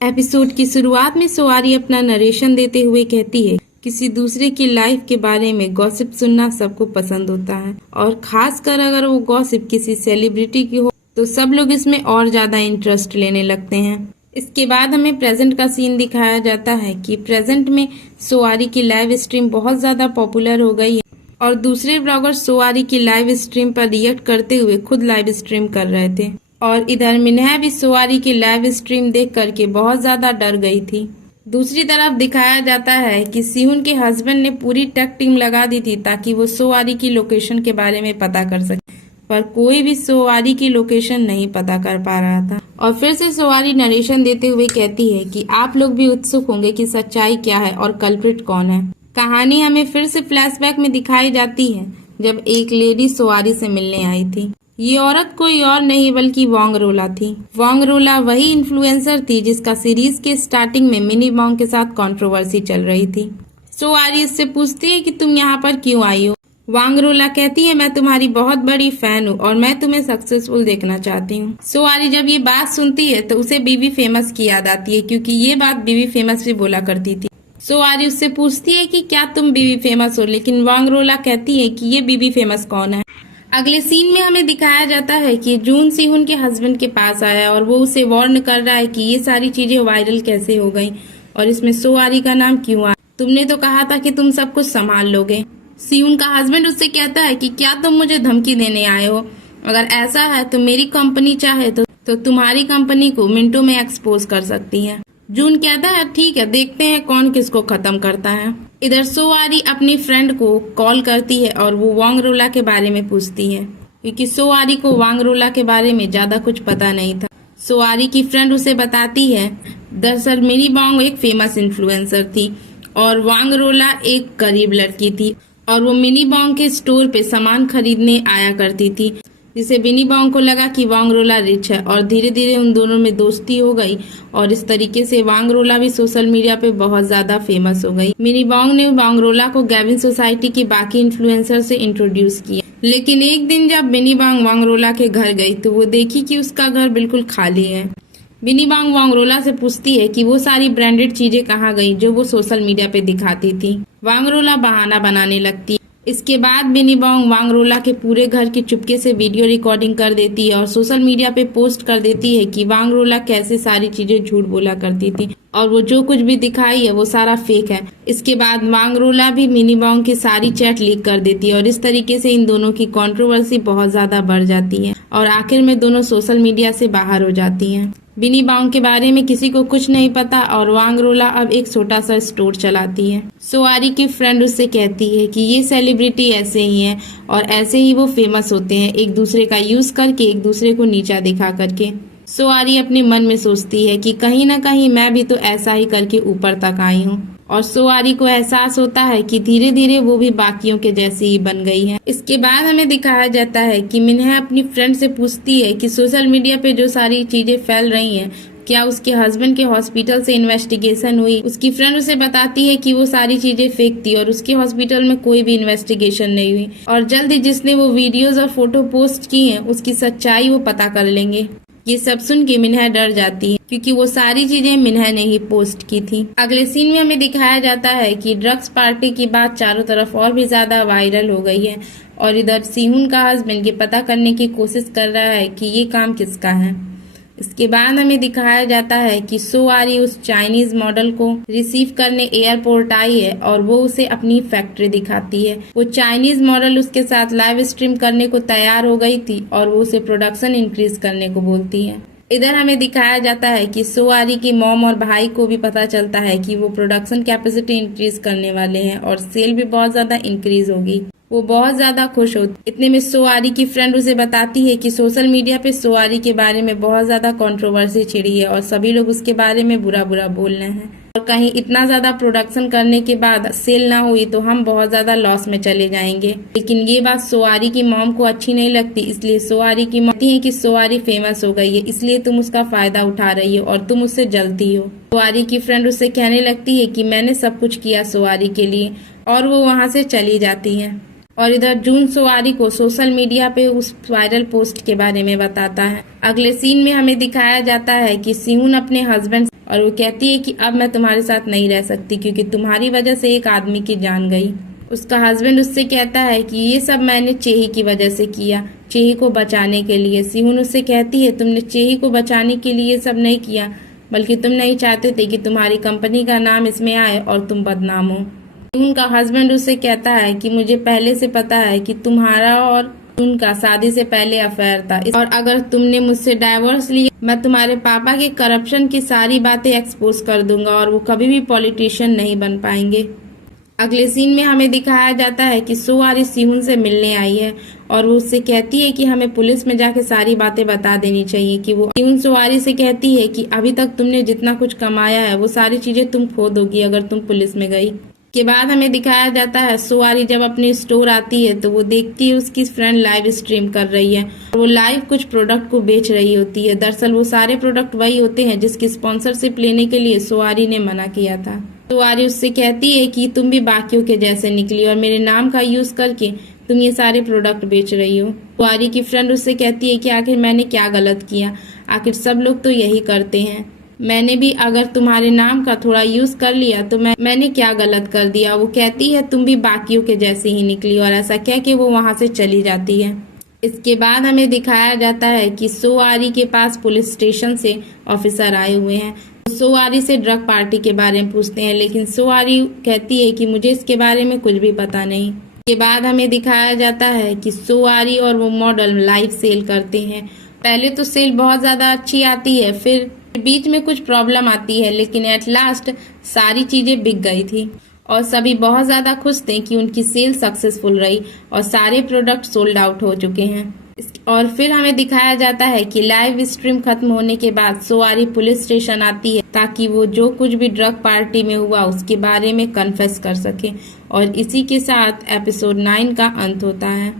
Episode की शुरुआत में सुवारी अपना नरेशन देते हुए कहती है, किसी दूसरे की लाइफ के बारे में गॉसिप सुनना सबको पसंद होता है और खासकर अगर वो गॉसिप किसी सेलिब्रिटी की हो तो सब लोग इसमें और ज्यादा इंटरेस्ट लेने लगते हैं। इसके बाद हमें प्रेजेंट का सीन दिखाया जाता है कि प्रेजेंट में सुवारी की लाइव स्ट्रीम बहुत ज्यादा पॉपुलर हो गई है और दूसरे ब्लॉगर सुवारी की लाइव स्ट्रीम पर रिएक्ट करते हुए खुद लाइव स्ट्रीम कर रहे थे और इधर मिन्हा भी सुवारी की लाइव स्ट्रीम देख करके बहुत ज्यादा डर गई थी। दूसरी तरफ दिखाया जाता है कि सिहुन के हस्बैंड ने पूरी टेक टीम लगा दी थी ताकि वो सुवारी की लोकेशन के बारे में पता कर सके, पर कोई भी सुवारी की लोकेशन नहीं पता कर पा रहा था। और फिर से सुवारी नरेशन देते हुए कहती है कि आप लोग भी उत्सुक होंगे कि सच्चाई क्या है और कल्प्रिट कौन है। कहानी हमें फिर से फ्लैशबैक में दिखाई जाती है जब एक लेडी सुवारी से मिलने आई थी। ये औरत कोई और नहीं बल्कि वांगरोला थी। वांगरोला वही इन्फ्लुएंसर थी जिसका सीरीज के स्टार्टिंग में मिनी बॉन्ग के साथ कंट्रोवर्सी चल रही थी। सुवारी इससे पूछती है कि तुम यहाँ पर क्यों आई हो। वांगरोला कहती है, मैं तुम्हारी बहुत बड़ी फैन हूँ और मैं तुम्हें सक्सेसफुल देखना चाहती हूँ। सुवारी जब ये बात सुनती है तो उसे बीबी फेमस की याद आती है क्योंकि ये बात बीबी फेमस भी बोला करती थी। सुवारी उससे पूछती है कि क्या तुम बीबी फेमस हो, लेकिन वांगरोला कहती है कि ये बीबी फेमस कौन है। अगले सीन में हमें दिखाया जाता है कि जून सिहुन के हस्बैंड के पास आया और वो उसे वार्न कर रहा है कि ये सारी चीजें वायरल कैसे हो गई और इसमें सुवारी का नाम क्यों आया। तुमने तो कहा था कि तुम सब कुछ संभाल लोगे। सिहुन का हस्बैंड उससे कहता है कि क्या तुम मुझे धमकी देने आए हो, अगर ऐसा है तो मेरी कंपनी चाहे तो तुम्हारी कंपनी को मिनटों में एक्सपोज कर सकती है। जून कहता है, ठीक है, देखते हैं कौन किसको खत्म करता है। इधर सुवारी अपनी फ्रेंड को कॉल करती है और वो वांगरोला के बारे में पूछती है क्योंकि सुवारी को वांगरोला के बारे में ज्यादा कुछ पता नहीं था। सुवारी की फ्रेंड उसे बताती है, दरअसल मिनी बॉन्ग एक फेमस इन्फ्लुएंसर थी और वांगरोला एक गरीब लड़की थी और वो मिनी बॉन्ग के स्टोर पे सामान खरीदने आया करती थी, जिसे मिनी बॉन्ग को लगा कि वांगरोला रिच है और धीरे धीरे उन दोनों में दोस्ती हो गई और इस तरीके से वांगरोला भी सोशल मीडिया पे बहुत ज्यादा फेमस हो गई। मिनी बॉन्ग ने वांगरोला को गैविन सोसाइटी की बाकी इन्फ्लुएंसर से इंट्रोड्यूस किया, लेकिन एक दिन जब मिनी बॉन्ग वांगरोला के घर गई तो वो देखी कि उसका घर बिल्कुल खाली है। मिनी बॉन्ग वांगरोला से पूछती है कि वो सारी ब्रांडेड चीजें कहाँ गई जो वो सोशल मीडिया पे दिखाती थी। वांगरोला बहाना बनाने लगती है। इसके बाद मिनी बॉन्ग वांगरोला के पूरे घर की चुपके से वीडियो रिकॉर्डिंग कर देती है और सोशल मीडिया पे पोस्ट कर देती है कि वांगरोला कैसे सारी चीजें झूठ बोला करती थी और वो जो कुछ भी दिखाई है वो सारा फेक है। इसके बाद वांगरोला भी मिनी बॉन्ग की सारी चैट लीक कर देती है और इस तरीके से इन दोनों की कंट्रोवर्सी बहुत ज्यादा बढ़ जाती है और आखिर में दोनों सोशल मीडिया से बाहर हो जाती हैं। मिनी बॉन्ग के बारे में किसी को कुछ नहीं पता और वांगरोला अब एक छोटा सा स्टोर चलाती है। सुवारी की फ्रेंड उससे कहती है कि ये सेलिब्रिटी ऐसे ही हैं और ऐसे ही वो फेमस होते हैं, एक दूसरे का यूज करके, एक दूसरे को नीचा दिखा करके। सुवारी अपने मन में सोचती है कि कहीं ना कहीं मैं भी तो ऐसा ही करके ऊपर तक आई हूँ और सुवारी को एहसास होता है कि धीरे धीरे वो भी बाकियों के जैसी ही बन गई है। इसके बाद हमें दिखाया जाता है कि मिन्हा अपनी फ्रेंड से पूछती है कि सोशल मीडिया पे जो सारी चीजें फैल रही हैं क्या उसके हस्बैंड के हॉस्पिटल से इन्वेस्टिगेशन हुई। उसकी फ्रेंड उसे बताती है कि वो सारी चीजें फेक थी और उसके हॉस्पिटल में कोई भी इन्वेस्टिगेशन नहीं हुई और जल्द ही जिसने वो वीडियोज और फोटो पोस्ट की है उसकी सच्चाई वो पता कर लेंगे। ये सब सुन के मिन्हा डर जाती है क्योंकि वो सारी चीजें मिन्हा ने ही पोस्ट की थी। अगले सीन में हमें दिखाया जाता है कि ड्रग्स पार्टी की बात चारों तरफ और भी ज्यादा वायरल हो गई है और इधर सिहुन का हस्बैंड ये पता करने की कोशिश कर रहा है कि ये काम किसका है। इसके बाद हमें दिखाया जाता है कि सुवारी उस चाइनीज मॉडल को रिसीव करने एयरपोर्ट आई है और वो उसे अपनी फैक्ट्री दिखाती है। वो चाइनीज मॉडल उसके साथ लाइव स्ट्रीम करने को तैयार हो गई थी और वो उसे प्रोडक्शन इंक्रीज करने को बोलती है। इधर हमें दिखाया जाता है कि सुवारी की मॉम और भाई को भी पता चलता है कि वो प्रोडक्शन कैपेसिटी इंक्रीज करने वाले हैं और सेल भी बहुत ज्यादा इंक्रीज होगी। वो बहुत ज्यादा खुश होती। इतने में सुवारी की फ्रेंड उसे बताती है कि सोशल मीडिया पे सुवारी के बारे में बहुत ज्यादा कंट्रोवर्सी छिड़ी है और सभी लोग उसके बारे में बुरा बुरा बोल रहे हैं और कहीं इतना ज्यादा प्रोडक्शन करने के बाद सेल ना हुई तो हम बहुत ज्यादा लॉस में चले जाएंगे। लेकिन ये बात सुवारी की मॉम को अच्छी नहीं लगती, इसलिए सुवारी की मॉम कहती है कि सुवारी फेमस हो गई है इसलिए तुम उसका फायदा उठा रही हो और तुम उससे जलती हो। सुवारी की फ्रेंड उससे कहने लगती है कि मैंने सब कुछ किया सुवारी के लिए और वो वहाँ से चली जाती है। और इधर जून सुवारी को सोशल मीडिया पे उस वायरल पोस्ट के बारे में बताता है। अगले सीन में हमें दिखाया जाता है कि सिहुन अपने हस्बैंड और वो कहती है कि अब मैं तुम्हारे साथ नहीं रह सकती क्योंकि तुम्हारी वजह से एक आदमी की जान गई। उसका हस्बैंड उससे कहता है कि ये सब मैंने चेही की वजह से किया, चेही को बचाने के लिए। सिहुन उससे कहती है तुमने चेही को बचाने के लिए ये सब नहीं किया, बल्कि तुम नहीं चाहते थे कि तुम्हारी कंपनी का नाम इसमें आए और तुम बदनाम हो। सिहुन का हस्बैंड उससे कहता है कि मुझे पहले से पता है कि तुम्हारा और उनका शादी से पहले अफेयर था, और अगर तुमने मुझसे डाइवोर्स लिया मैं तुम्हारे पापा के करप्शन की सारी बातें एक्सपोज कर दूंगा और वो कभी भी पॉलिटिशियन नहीं बन पाएंगे। अगले सीन में हमें दिखाया जाता है कि सोआरी सिहुन से मिलने आई है और वो उससे कहती है कि हमें पुलिस में जाके सारी बातें बता देनी चाहिए। कि वो सिहुन सोआरी से कहती है कि अभी तक तुमने जितना कुछ कमाया है वो सारी चीजें तुम खो दोगी अगर तुम पुलिस में गई। के बाद हमें दिखाया जाता है सोआरी जब अपनी स्टोर आती है तो वो देखती है उसकी फ्रेंड लाइव स्ट्रीम कर रही है और वो लाइव कुछ प्रोडक्ट को बेच रही होती है। दरअसल वो सारे प्रोडक्ट वही होते हैं जिसकी स्पॉन्सरशिप लेने के लिए सोआरी ने मना किया था। सोआरी उससे कहती है कि तुम भी बाकियों के जैसे निकली और मेरे नाम का यूज करके तुम ये सारे प्रोडक्ट बेच रही हो। सोआरी की फ्रेंड उससे कहती है कि आखिर मैंने क्या गलत किया, आखिर सब लोग तो यही करते हैं, मैंने भी अगर तुम्हारे नाम का थोड़ा यूज कर लिया तो मैंने क्या गलत कर दिया। वो कहती है तुम भी बाकियों के जैसे ही निकली और ऐसा कह के वो वहां से चली जाती है। इसके बाद हमें दिखाया जाता है कि सोआरी के पास पुलिस स्टेशन से ऑफिसर आए हुए हैं। सोआरी से ड्रग पार्टी के बारे में पूछते हैं, लेकिन सोआरी कहती है कि मुझे इसके बारे में कुछ भी पता नहीं। के बाद हमें दिखाया जाता है कि सोआरी और वो मॉडल लाइव सेल करते हैं। पहले तो सेल बहुत ज्यादा अच्छी आती है, फिर बीच में कुछ प्रॉब्लम आती है, लेकिन एट लास्ट सारी चीजें बिक गई थी और सभी बहुत ज्यादा खुश थे कि उनकी सेल सक्सेसफुल रही और सारे प्रोडक्ट सोल्ड आउट हो चुके हैं। और फिर हमें दिखाया जाता है कि लाइव स्ट्रीम खत्म होने के बाद सोआरी पुलिस स्टेशन आती है ताकि वो जो कुछ भी ड्रग पार्टी में हुआ उसके बारे में कन्फेस कर सके। और इसी के साथ एपिसोड 9 का अंत होता है।